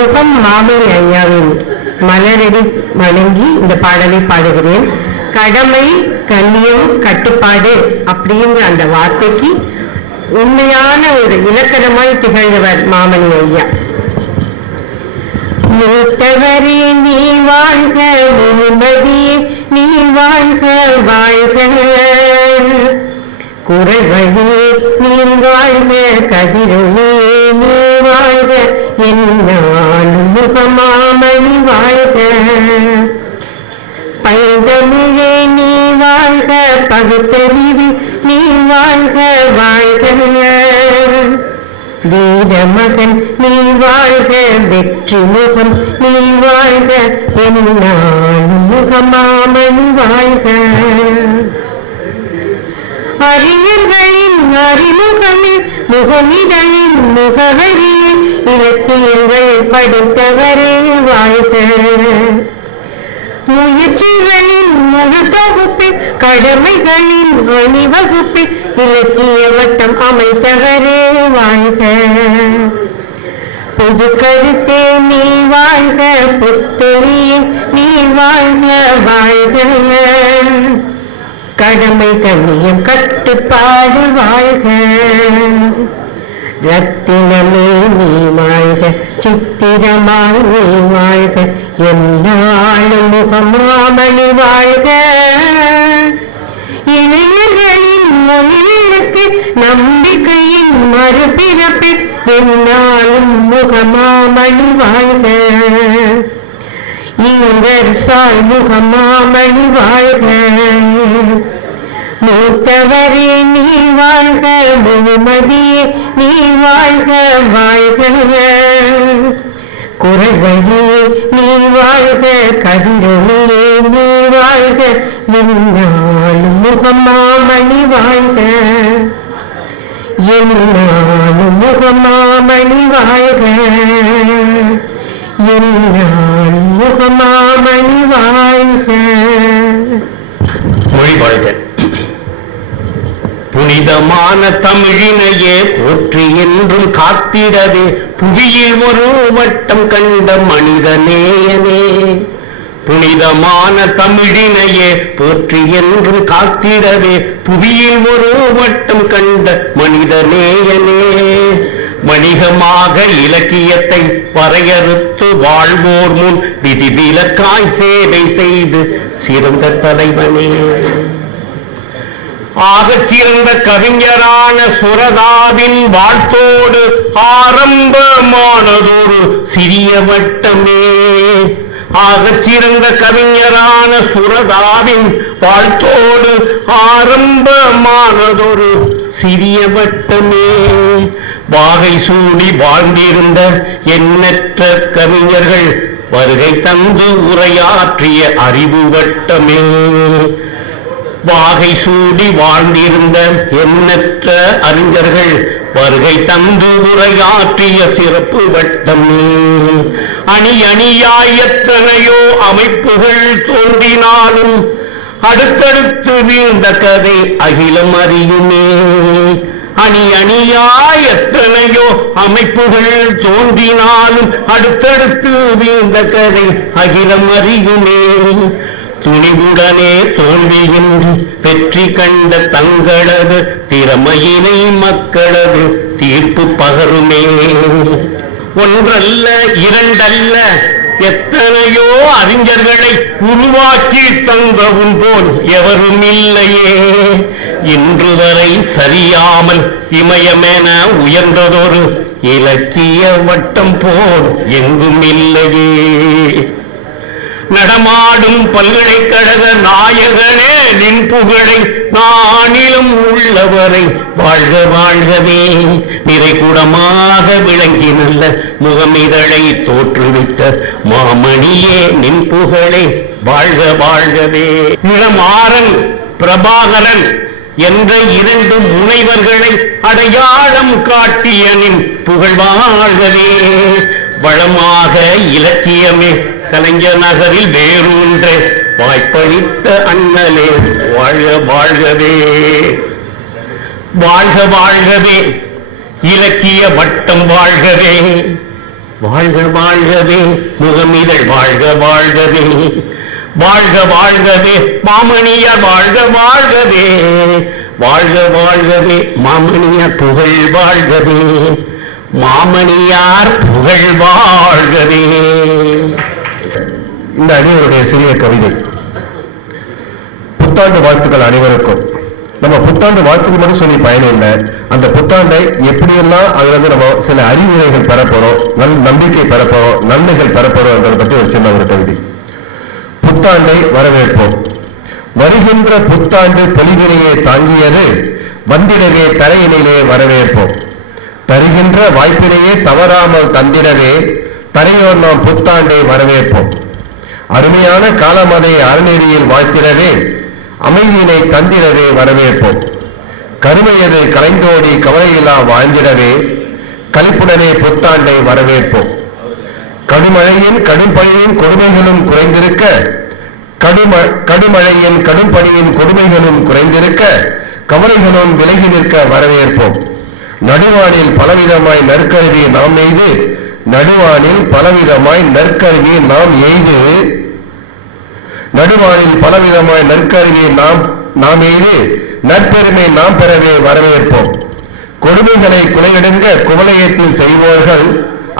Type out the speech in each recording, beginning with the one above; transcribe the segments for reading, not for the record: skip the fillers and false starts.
முகம் மாமணி ஐயாவின் மலரடி வணங்கி இந்த பாடலை பாடுகிறேன். கடமை, கண்ணியம், கட்டுப்பாடு அப்படிங்கிற அந்த வார்த்தைக்கு உண்மையான ஒரு இலக்கணமாய் திகழ்ந்தவர் மாமணி ஐயா. மூத்தவரே நீ வாழ்க, முழுமதியே நீ வாழ்க வாழ்க, குரல் வழியே நீ வாழ்க, கதிரொளே நீ வாழ்க, என்னாலும் முகமாமணி வாழ்க, பைந்தமிழே நீ வாழ்க, பகுத்தறிவு நீ வாழ்க வாழ்க, வீரமகன் நீ வாழ்க, வெற்றி முகம் நீ வாழ்க, என்னாலும் முகமாமணி வாழ்க, அறிஞர்களின் அறிமுகமில் முகமிதழின் முகவரியில் இலக்கியங்கள் படித்தவரே வாழ்க, முயற்சிகளின் முழு தொகுப்பில் கடமைகளின் அணிவகுப்பில் இலக்கிய வட்டம் அமைத்தவரே வாழ்க, புது கருத்தே நீ வாழ்க, புத்தொழியே நீ வாழ்க வாழ்க, கடமை கண்ணியம் கட்டுப்பாடு வாழ்க, ரத்தினமே நீ வாழ்க, சித்திரமாய் நீ வாழ்க, என்னாலும் முகமாமணி வாழ்க, இளைஞர்களின் மொழிக்கு நம்பிக்கையின் மறுபிறப்பு என்னாலும் முகமாமணி வாழ்க, இவர் சாய் முகமாமணி வாழ்க, மூத்தவரே நீ வாழ்க, முழுமதியே நீ வாழ்க வாழ்க, குரல் வழியே நீ வாழ்க, கதிரொளியே நீ வாழ்க, என்னாலும் முகமாமணி வாழ்க, என்னாலும் முகமாமணி வாழ்க, என்னாலும் முகமாமணி வாழ்க. மொழி வாழ்க. புனிதமான தமிழினையே போற்றி என்றும் காத்திடவே புவியில் ஒரு வட்டம் கண்ட மனிதநேயனே, புனிதமான தமிழினையே போற்றி என்றும் காத்திடவே புவியில் ஒரு வட்டம் கண்ட மனிதநேயனே, வணிகமாக இலக்கியத்தை வரையறுத்து வாழ்வோர் முன் விதிவிலக்காய் சேவை செய்து சிறந்த தலைவனே, ஆகச் சிறந்த கவிஞரான சுரதாவின் வாழ்த்தோடு ஆரம்பமானதொரு சிறிய வட்டமே, ஆகச் சிறந்த கவிஞரான சுரதாவின் வாழ்த்தோடு ஆரம்பமானதொரு சிறிய வட்டமே, வாகை சூடி வாழ்ந்திருந்த எண்ணற்ற கவிஞர்கள் வருகை தந்து உரையாற்றிய அறிவு வட்டமே, வாகை சூடி வாழ்ந்திருந்த எண்ணற்ற அறிஞர்கள் வருகை தந்து உரையாற்றிய சிறப்பு வட்டமே, அணி அணியாய் எத்தனையோ அமைப்புகள் தோன்றினாலும் அடுத்தடுத்து வீழ்ந்த கதை அகிலம் அறியுமே, அணி அணியாய் எத்தனையோ அமைப்புகள் தோன்றினாலும் அடுத்தடுத்து வீழ்ந்த கதை அகிலம் அறியுமே, துணிவுடனே தோல்வியின்றி வெற்றி கண்ட தங்களது திறமையினை மக்களது தீர்ப்பு பகருமே, ஒன்றல்ல இரண்டல்ல எத்தனையோ அறிஞர்களை உருவாக்கி தந்தவும் போல் எவரும் இல்லையே, இன்று வரை சரியாமல் இமயமென உயர்ந்ததொரு இலக்கிய வட்டம் போல் எங்கும் இல்லையே, நடமாடும் பல்கலைக்கழக நாயகனே நின் புகழை நானிலும் உள்ளவரை வாழ்க வாழ்கவே, நிறைகுடமாக விளங்கி நல்ல முகமிதழை தோற்றுவித்த மாமணியே நின் புகழை வாழ்க வாழ்கவே, இளமாறன் பிரபாகரன் என்ற இரண்டு முனைவர்களை அடையாளம் காட்டிய நின் புகழ் வாழ்கவே, வளமாக இலக்கியமே கலைஞர் நகரில் வேறூன்ற வாய்ப்பளித்த அண்ணலே வாழ்க வாழ்கவே, வாழ்க வாழ்கவே, இலக்கிய வட்டம் வாழ்கவே, வாழ்க வாழ்கவே முகமிதழ் வாழ்க வாழ்கவே, வாழ்க வாழ்கவே மாமணியார் வாழ்க வாழ்கவே, வாழ்க வாழ்கவே மாமணியார் புகழ் வாழ்கவே, மாமணியார் புகழ் வாழ்கவே. இந்த அணிவருடைய சிறிய கவிதை. புத்தாண்டு வாழ்த்துக்கள் அனைவருக்கும். நம்ம புத்தாண்டு வாழ்த்துக்கள் மட்டும் சொல்லி பயணம் இல்லை, அந்த புத்தாண்டை எப்படியெல்லாம் அதுல இருந்து நம்ம சில அறிவுரைகள் பெறப்போறோம், நம்பிக்கை பெறப்போறோம், நன்மைகள் பெறப்போறோம் என்பதை பற்றி ஒரு சின்ன ஒரு கவிதை. புத்தாண்டை வரவேற்போம். வருகின்ற புத்தாண்டு பொலிவினையே தாங்கியது, வந்திடவே தரையினிலே வரவேற்போம். தருகின்ற வாய்ப்பினையே தவறாமல் தந்திடவே, தரையோர் நாம் புத்தாண்டை வரவேற்போம். அருமையான காலமதை அறநெறியில் வாழ்த்திடவே, அமைதியினை தந்திடவே வரவேற்போம். கருமையது கலைந்தோடி கவலையில்லா வாழ்ந்திடவே, கலிப்புடனே புத்தாண்டை வரவேற்போம். கடுமழையின் கடும்பழியின் கொடுமைகளும் குறைந்திருக்க, கடுமழையின் கடும்பணியின் கொடுமைகளும் குறைந்திருக்க, கவலைகளும் விலகி நிற்க வரவேற்போம். நடுவானில் பலவிதமாய் நற்கருவி நாம் எய்து, நடுவானில் பலவிதமாய் நற்கருவி நாம் எய்து, நடுவானில் பலவிதமாய் நற்கருவி நாம் எய்து, நற்பெருமை நாம் பெறவே வரவேற்போம். கொடுமைகளை குலையெடுங்க குவலயத்தில் செய்வோர்கள்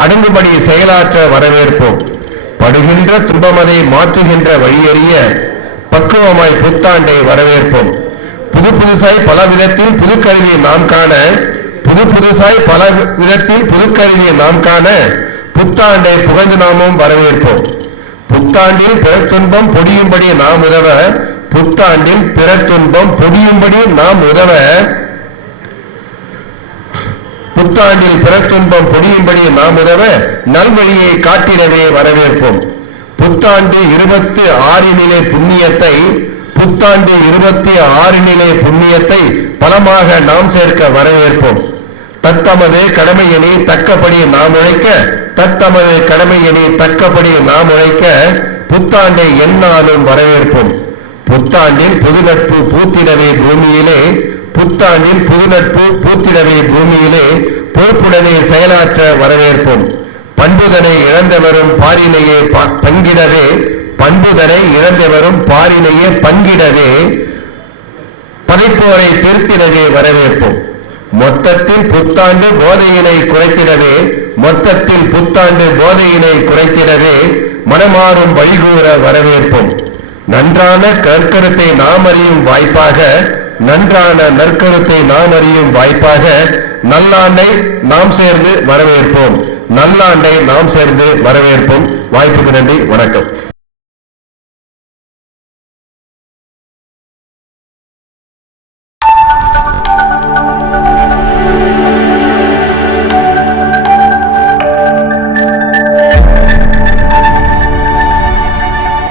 அடங்குபடி செயலாற்ற வரவேற்போம். படுகின்ற துன்பமதை மாற்றுகின்ற வழியறிய பக்குவமாய் புத்தாண்டை வரவேற்போம். புதுசாய் பல விதத்தில் புதுக்கருவியை நாம் காண, புதுசாய் பல விதத்தில் புதுக்கருவியை நாம் காண, புத்தாண்டை புகழ்ந்து நாமும் வரவேற்போம். புத்தாண்டில் பிறத்துன்பம் பொடியும்படி நாம் உதவ, புத்தாண்டில் பிறத்துன்பம் பொடியும்படி நாம் உதவ, புத்தாண்டில் பிறத்துன்பம் பொடியும்படி நாம் உதவ, நல்வழியை காட்டிடவே வரவேற்போம். புத்தாண்டு 26 புண்ணியத்தை, புத்தாண்டு 26 புண்ணியத்தை பலமாக நாம் சேர்க்க வரவேற்போம். தத்தமது கடமையினை தக்கபடி நாம் உழைக்க, தத்தமது கடமையினை தக்கபடி நாம் உழைக்க, புத்தாண்டை எந்நாளும் வரவேற்போம். புத்தாண்டில் புது நட்பு பூத்திடவே பூமியிலே, புத்தாண்டில் புது நட்பு பூத்திடவே பூமியிலே, பொறுப்புடனே செயலாற்ற வரவேற்போம். பண்புதனை இழந்தவரும் பாரினையே பங்கிடவே, பண்புதனை இழந்தவரும் பாரினையே பங்கிடவே, பதைப்போரை திருத்திடவே வரவேற்போம். மொத்தத்தில் புத்தாண்டு போதையினை குறைத்திடவே, மொத்தத்தில் புத்தாண்டு போதையினை குறைத்திடவே, மனமாறும் வழிகூற வரவேற்போம். நன்றான நற்கருத்தை நாம் அறியும் வாய்ப்பாக, நன்றான நற்கருத்தை நாம் அறியும் வாய்ப்பாக, நல்லாண்டை நாம் சேர்ந்து வரவேற்போம். நல்லாண்டை நாம் சேர்ந்து வரவேற்போம். வாய்ப்புக்கு நன்றி. வணக்கம்.